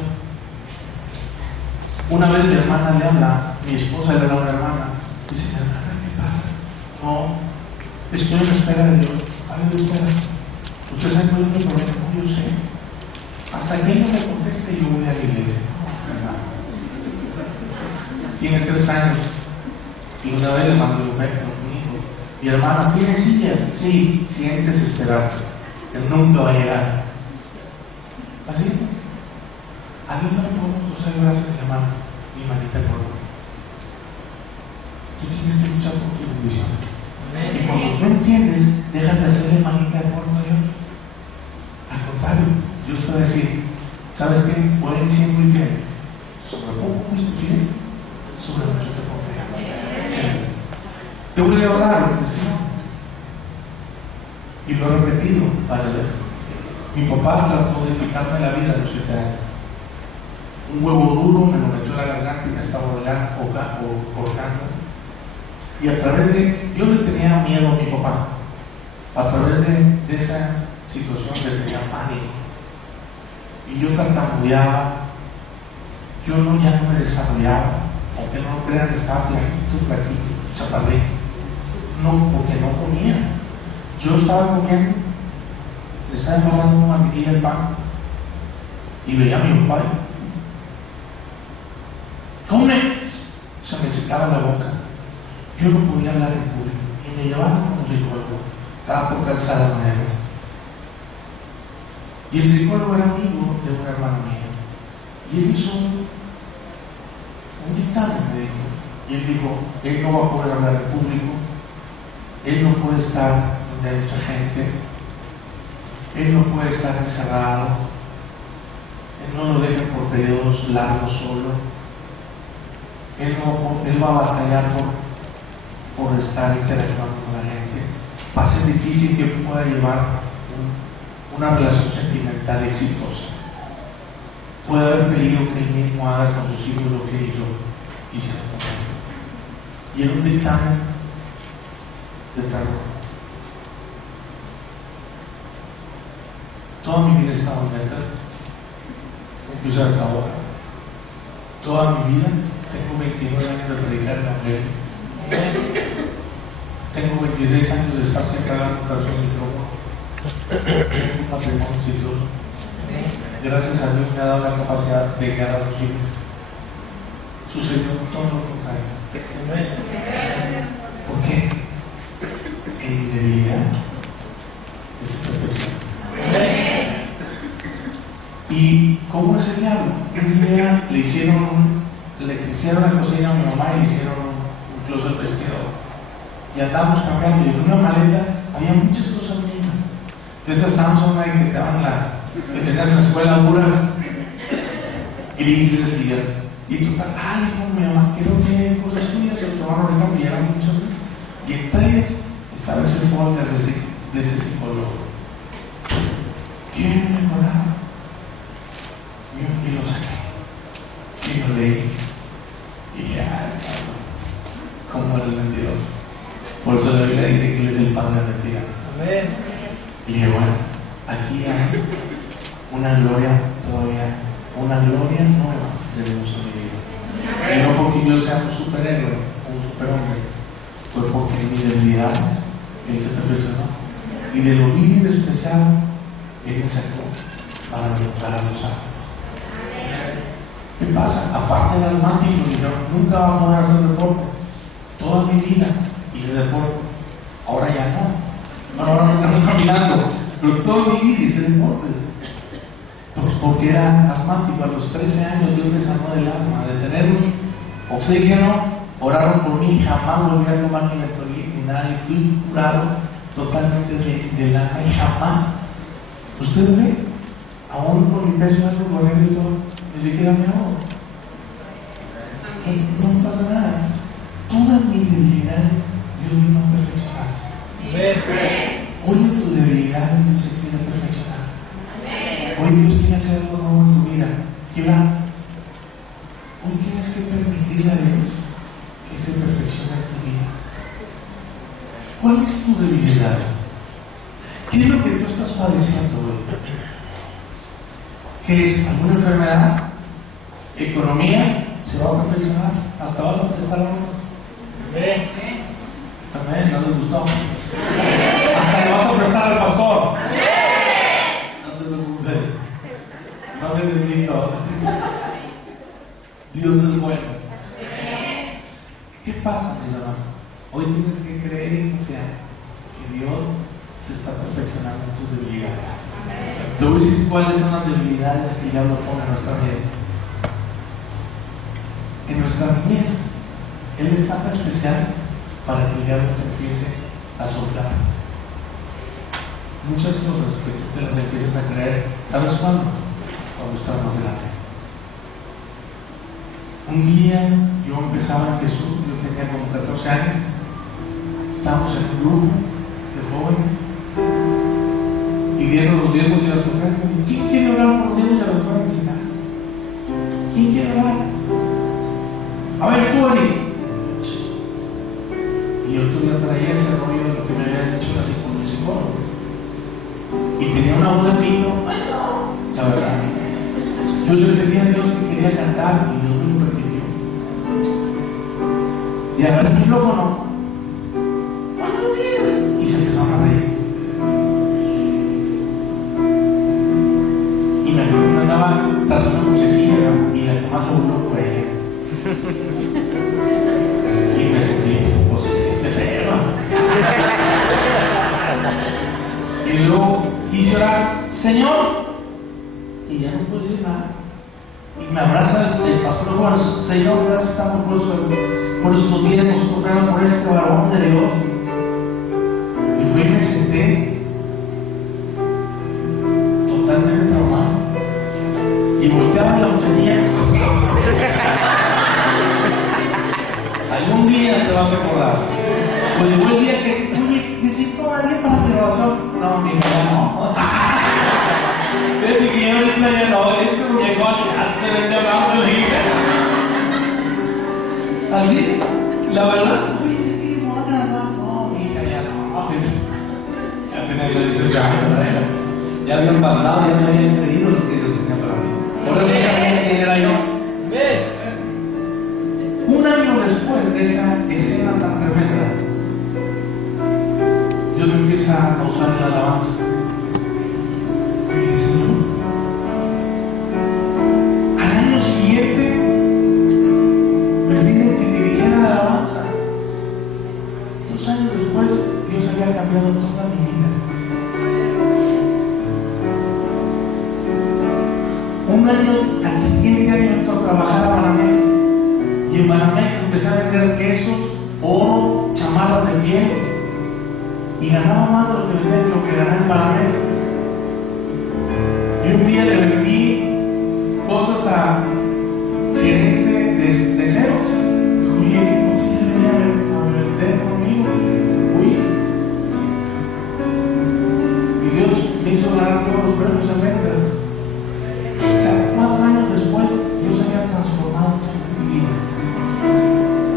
Una vez mi hermana le habla, mi esposa le da a una hermana, y dice: hermana, ¿qué pasa? No, estoy en espera de Dios. A ver, espera. ¿Usted sabe cuál es mi problema? No, yo sé. Hasta que ella me conteste, yo voy a la iglesia. Tiene 3 años y una vez le mandó un mail con mi hijo: mi hermana tiene sillas. Sí, siéntese esperar, que nunca va a llegar. Así, a Dios no le podemos usar gracias, hermano, mi manita de polvo. Tú tienes que luchar por tu bendición. Y cuando no entiendes, déjate de hacerle manita de polvo a Dios. Al contrario, Dios te va a decir: ¿sabes qué? Pueden decir muy bien, sobre poco fuiste fiel, sobre mucho te pondré. Sí. Te voy a orar un testimonio. Y lo he repetido varias veces. Mi papá trató de quitarme la vida a los 7 años. Un huevo duro me lo metió en la garganta y me estaba cortando. Y a través de... yo le tenía miedo a mi papá. A través de esa situación le tenía pánico. Y yo tartamudeaba. Yo ya no me desarrollaba. Aunque no lo crean, estaba platito, chaparrito. No, porque no comía. Yo estaba comiendo, le estaba embarrando una mantequilla al pan y veía a mi papá: ¡come! Se me secaba la boca. Yo no podía hablar en público y me llevaban con un psicólogo. Estaba por calzar la manera. Y el psicólogo era amigo de un hermano mío. Y él hizo un dictamen, me dijo. Y él dijo: él no va a poder hablar en público, él no puede estar donde hay mucha gente, él no puede estar encerrado, él no lo deja por periodos largos solo, él va a batallar por estar interactuando con la gente. Va a ser difícil que pueda llevar una relación sentimental exitosa. puede haber peligro que él mismo haga con sus hijos lo que yo hice con él. Y era un dictamen de terror. Toda mi vida estaba meta, incluso hasta ahora. Toda mi vida, tengo 29 años de predicar el Evangelio. Tengo 26 años de estar sentado en un micrófono. Tengo un matrimonio exitoso. Gracias a Dios me ha dado la capacidad de guiar a los hijos. Sucedió todo lo contrario. ¿Por qué? En mi debilidad es perfección. ¿Y cómo es el diablo? Un día le hicieron la cocina a mi mamá y le hicieron un closet vestidor. Y andamos cambiando, y en una maleta había muchas cosas mías. De esas Samsung que te daban que tenías en la escuela duras, grises y total, dijo mi mamá, quiero que cosas tuyas, y otro hermano rico me llevan muchas. Y entre ellas estaba ese folder de ese psicólogo. Y yo no me acordaba. Y lo saqué. Y lo leí. Y dije, como el mentiroso. Por eso la Biblia dice que Él es el padre de mentira. Amén. Y dije, bueno, aquí hay una gloria todavía, una gloria nueva debemos vivir. Y no porque yo sea un superhéroe o un superhombre, fue porque en mis debilidades Él se perfeccionó. Y de lo vil y despreciado, Él me sacó para levantar a los ángeles. ¿Qué pasa? Aparte de asmáticos, yo nunca voy a poder hacer deporte. Toda mi vida hice deporte. Ahora ya no. Ahora no estamos caminando. Pero toda mi vida hice deportes. Porque era asmático. A los 13 años Dios me sanó del alma. De tener un oxígeno, oraron por mí. Jamás volví a tomar ni Mentolin ni nada. Y fui curado totalmente del alma. Y jamás. ¿Ustedes ven? Aún con mi peso algo corriendo y todo, ni siquiera me ahogo. No pasa nada. Todas mis debilidades Dios vino a perfeccionarse. Hoy en tus debilidades Dios se quiere perfeccionar. Hoy Dios quiere hacer algo nuevo en tu vida. Hoy tienes que permitirle a Dios que se perfeccione en tu vida. ¿Cuál es tu debilidad? ¿Qué es lo que tú estás padeciendo hoy? ¿Qué es? ¿Alguna enfermedad? ¿Economía? ¿Se va a perfeccionar? ¿Hasta vas a prestar algo? Amén. ¿No les gustó? Hasta le vas a prestar al pastor. No te preocupes. No necesito. Dios es bueno. ¿Qué pasa, mi hermano? Hoy tienes que creer y confiar que Dios se está perfeccionando en tus debilidades. Te voy a decir cuáles son las debilidades que el diablo pone en nuestra vida. En nuestra niñez, Él es tan especial para que el diablo te empiece a soplar muchas cosas que tú te las empieces a creer. ¿Sabes cuándo? Cuando estás más grande. Un día yo empezaba en Jesús, yo tenía como 14 años, estábamos en un grupo de jóvenes y dieron los diezmos y las ofrendas. ¿Quién quiere orar por los diezmos y las ofrendas? ¿Quién quiere orar? A ver, tú, Ari. Y yo tuve que traer ese rollo de lo que me habían dicho la psicóloga. Y tenía una voz de pito. ¡Ay, no! La verdad. Yo le pedí a Dios que quería cantar y Dios me lo permitió. Y agarré el micrófono. ¡Buenos días! Y se empezaron a reír. Y me acuerdo que me andaba tras una muchachilla, ¿no? Y la que más se burló fue ella. Y me sentí, pues se siente feo. Y luego quise orar, Señor, y ya no puedo decir nada. Y me abraza el pastor Juan, Señor, gracias estamos por estos días, por este varón de Dios. Y fui y me senté totalmente traumado. Y volteaba a la muchachilla. Algún día te vas a acordar. O llegó el día que, oye, necesito a alguien para mi oración. No, mi hija, no. Desde que yo ahorita ya no, llegó a hacer el llamado de la así, la verdad, oye, es que no agrada, no, mija, ya no. Apenas le dices, ya habían pasado, ya me habían creído lo que Dios tenía para mí. Por eso sabía quién era yo. Un año después de esa escena tan tremenda, Dios me empieza a causar la alabanza. Y dije, Señor, al año siguiente me piden que dirigiera la alabanza. 2 años después, Dios había cambiado toda mi vida. Un año, al siguiente año entró a trabajar a Banamex, y en Banamex empecé a vender quesos, oro, chamarras de piel, y ganaba más de lo que vendía que lo que ganaba en Banamex. Y un día le vendí cosas a gerente de ceros. Dijo, oye, ¿no tú quieres venir a vender conmigo? Uy. Y Dios me hizo ganar todos los premios en ventas. O sea, 4 años después, Dios había transformado toda mi vida.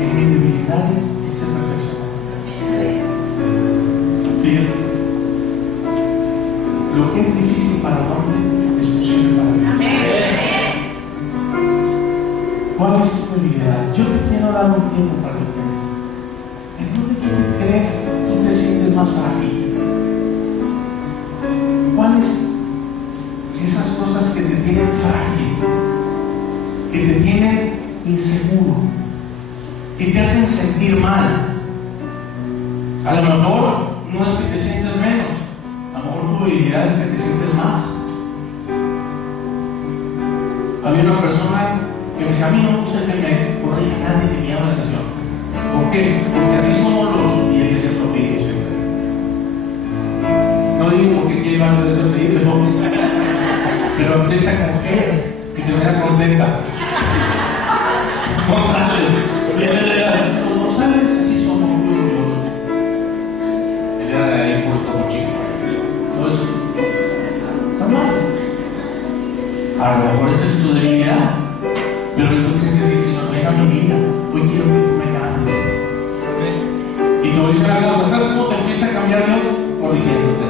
En mis debilidades, Él se perfeccionó. Fíjate, lo que es difícil para el hombre es posible para Dios. ¿Cuál es tu debilidad? Yo te quiero dar un tiempo para que pienses. ¿En dónde tú te crees, tú te sientes más frágil? ¿Cuáles esas cosas que te tienen frágil, que te tienen inseguro, que te hacen sentir mal? A lo mejor no es que te sientes menos, a lo mejor tu debilidad es que te sientes más. Había una persona que me decía, a mí no me gusta que me corrija nadie que me llame la atención. ¿Por qué? Porque así somos los, y hay que ser propios siempre. No digo porque quiero llevar a ese pedido, pero empieza con G y termina con Z. González. Los González así somos, él era de ahí por como chico. Entonces, está mal. A lo mejor esa es tu debilidad, pero tú tienes que decir, Señor, venga a mi vida, hoy quiero que tú me cambies. Y te voy a decir una cosa, ¿sabes cómo te empieza a cambiar Dios? Corrigiéndote.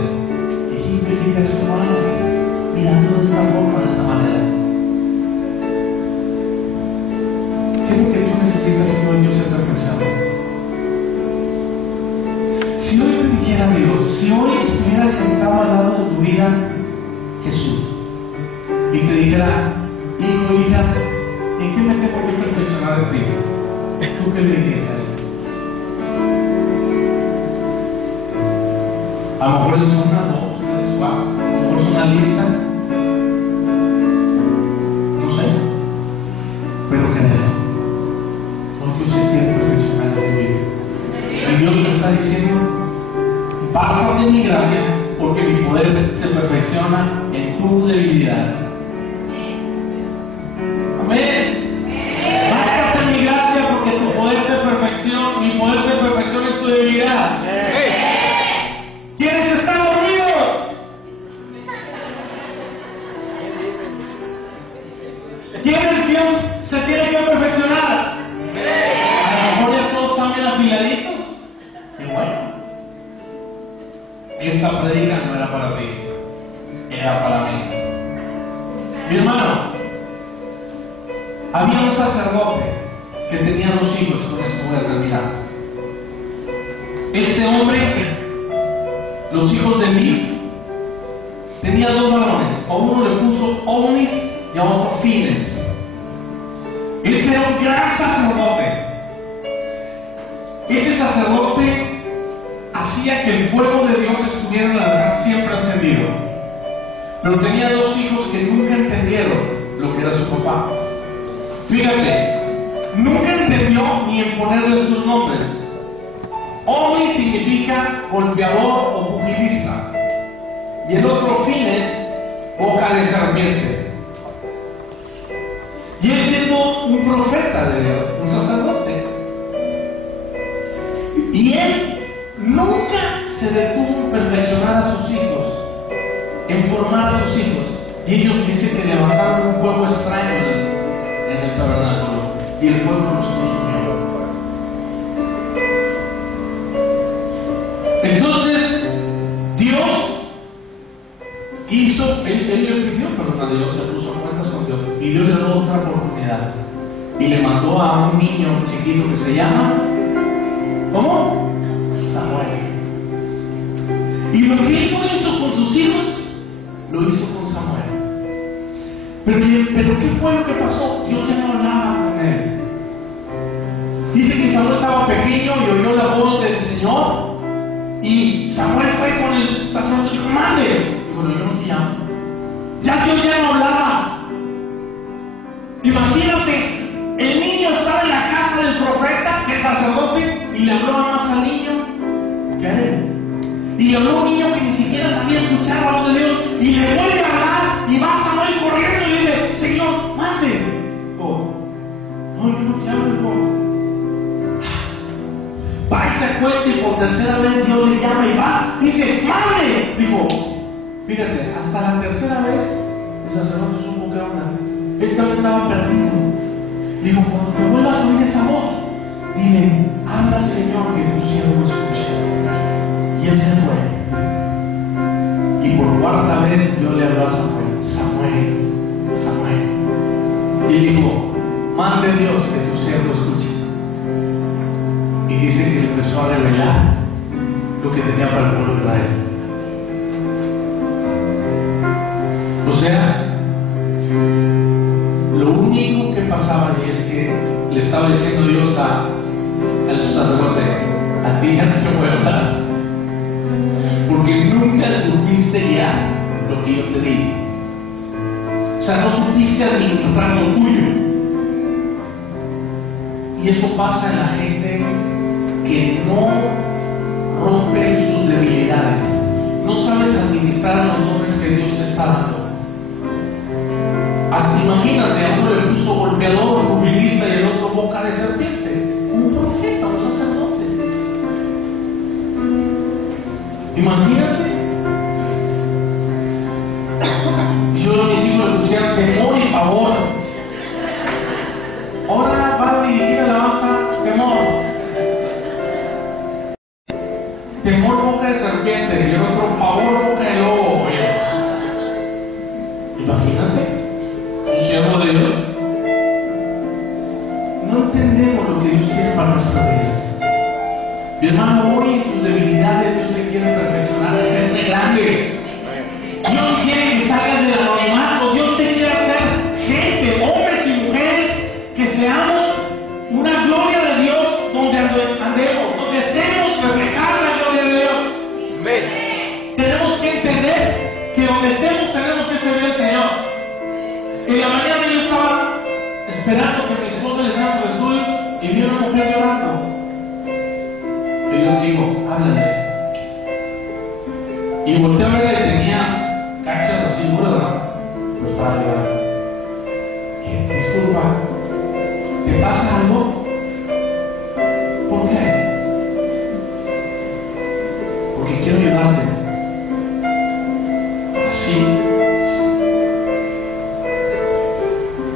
Hijita, eso no hagas, mirando de esta forma, de esta manera. ¿Qué es lo que tú necesitas si hoy Dios se perfecciona? Si hoy te dijera Dios, si hoy estuvieras sentado al lado de tu vida Jesús, y te dijera, hijo, hija, ¿en qué me tengo que perfeccionar en ti? ¿Tú qué le dirías a él? A lo mejor es 1, 2, 3, 4, a lo mejor es una lista, no sé, pero créeme, hoy Dios se quiere perfeccionar en tu vida. Y Dios te está diciendo, bástate en mi gracia, porque mi poder se perfecciona en tu debilidad. Amén. Bástate en mi gracia, porque tu poder se perfecciona, mi poder se perfecciona en tu debilidad. ¿Quiénes están dormidos? ¿Quiénes Dios se tiene que perfeccionar? A lo mejor ya todos están bien afiladitos. Qué bueno. Esta predica no era para ti, era para mí. Mi hermano, había un sacerdote que tenía 2 hijos, con eso voy a terminar. Este hombre, los hijos de Eli, tenía 2 varones. A uno le puso Ovnis y a otro Fines. Ese era un gran sacerdote. Ese sacerdote hacía que el fuego de Dios estuviera en la verdad siempre encendido. Pero tenía 2 hijos que nunca entendieron lo que era su papá. Fíjate, nunca entendió ni en ponerle sus nombres. Ovni significa golpeador o pugilista, y el otro Fines, boca de serpiente. Y él siendo un profeta de Dios, un sacerdote, y él nunca se detuvo en perfeccionar a sus hijos, en formar a sus hijos. Y ellos dicen que levantaron un fuego extraño en el tabernáculo y el fuego los consumió. Entonces Dios hizo, él le pidió perdón a Dios, se puso a cuentas con Dios y Dios le dio otra oportunidad y le mandó a un niño chiquito que se llama, ¿cómo? Samuel. Y lo que él no hizo con sus hijos, lo hizo con Samuel. Pero ¿qué fue lo que pasó? Dios ya no hablaba con él. Dice que Samuel estaba pequeño y oyó la voz del Señor. Y Samuel fue con el sacerdote y dijo: mande. Dijo: no, yo no te llamo. Ya Dios ya no hablaba. Imagínate, el niño estaba en la casa del profeta, el sacerdote, y le habló más al niño que a él. Y le habló a un niño que ni siquiera sabía escuchar la voz de Dios. Y le vuelve a hablar y va Samuel corriendo y le dice: Señor, mande. Oh, no, yo no te hablo, hijo. Va y se acuesta y por tercera vez Dios le llama y va. Dice: mande. Dijo, fíjate, hasta la tercera vez el sacerdote supo que era una. Él también estaba perdido. Dijo: cuando te vuelvas a oír esa voz, dile: habla, Señor, que tu siervo escuche. Y él se fue. Y por cuarta vez Dios le habló a Samuel: Samuel, Samuel. Y dijo: mande Dios que tu siervo escuche. Y dice que le empezó a revelar lo que tenía para el pueblo de Israel. O sea, lo único que pasaba ahí es que le estaba diciendo Dios al sacerdote: a ti ya no te voy a hablar, porque nunca supiste ya lo que yo te di. O sea, no supiste administrar lo tuyo. Y eso pasa en la gente que no rompe sus debilidades. No sabes administrar los dones que Dios te está dando. Hasta imagínate, a uno le puso golpeador, jubilista, y el otro boca de serpiente. Un profeta, un sacerdote. Imagínate. Y yo a mis hijos le pusieron temor y pavor. Ahora va a dirigir alabanza, temor. Temor, boca de serpiente, y el otro pavor, boca de lobo. Imagínate, un siervo de Dios. No entendemos lo que Dios tiene para nuestras vidas. Mi hermano, hoy en tus debilidades Dios se quiere perfeccionar, hacerse grande. Dios quiere que salgas del anonimato. Dios te quiere hacer gente, hombres y mujeres, que seamos una gloria de Dios donde andemos, donde estemos, reflejar la gloria de Dios. Amén. Tenemos que entender que donde estemos tenemos que servir al Señor. En la mañana yo estaba esperando que mi esposa le hiciera los estudios y vi a una mujer llorando. Y yo digo: háblale. Y volteé a verla y tenía cachas así duras, ¿verdad? Pero estaba llorando. ¿Qué? Disculpa, ¿te pasa algo? ¿Por qué? Porque quiero ayudarte. Así.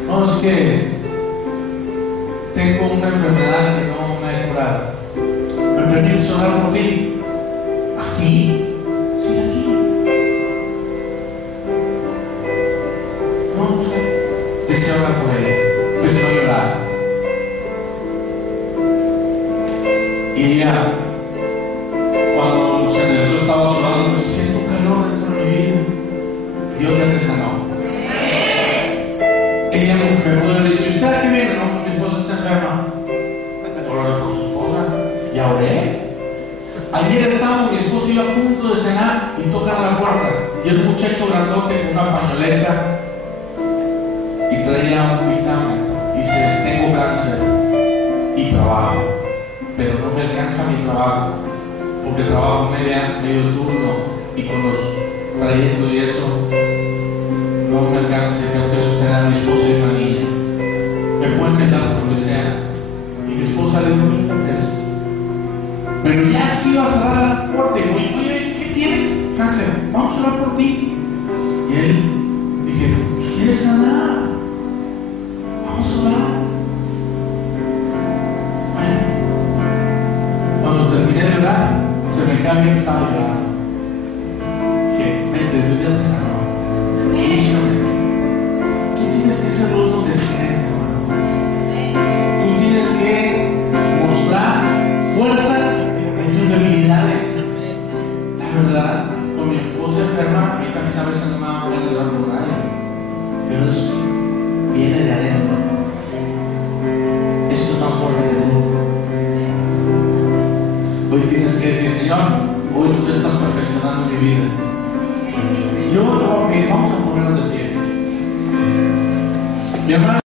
No, es que tengo una enfermedad que no me he curado. ¿Me permites orar por ti? ¿Aquí? Sí, aquí. No sé. Empecé a orar por ella. Empezó a llorar. Y ella, cuando se empezó, estaba llorando, pues siento calor dentro de mi vida. Dios ya te sanó. Ella me preguntó y le dice: ¿usted a qué viene? No, mi esposa está enferma. Oré por su esposa. Ya oré. Ayer estábamos, mi esposo iba a punto de cenar y tocan la puerta. Y el muchacho grandote con una pañoleta y traía un dictamen. Dice: tengo cáncer y trabajo, pero no me alcanza mi trabajo, porque trabajo medio turno y con los trayendo y eso no me alcanza, tengo que sostener a mi esposa y una niña. Me pueden quedar por lo que sea. Y mi esposa le dio 20 pesos. Pero ya se iba a cerrar la puerta y dijo: oye, ¿qué tienes? Cáncer, vamos a orar por ti. Y él dije, pues ¿quieres sanar? Vamos a orar. Bueno, cuando terminé de orar, se me cambia el estado de orar. Dije, vente, Dios ya te sanó. Tú tienes que ser luz donde esté, hermano. Tú tienes que mostrar fuerzas en tus debilidades. La verdad, con mi esposa enferma, a mí también a veces no me va a poder llorar por nadie, pero eso viene de adentro. Esto es más fuerte que tú. Hoy tienes que decir, Señor, hoy tú te estás perfeccionando mi vida. Yo, vamos a ponernos de pie. Mi hermano.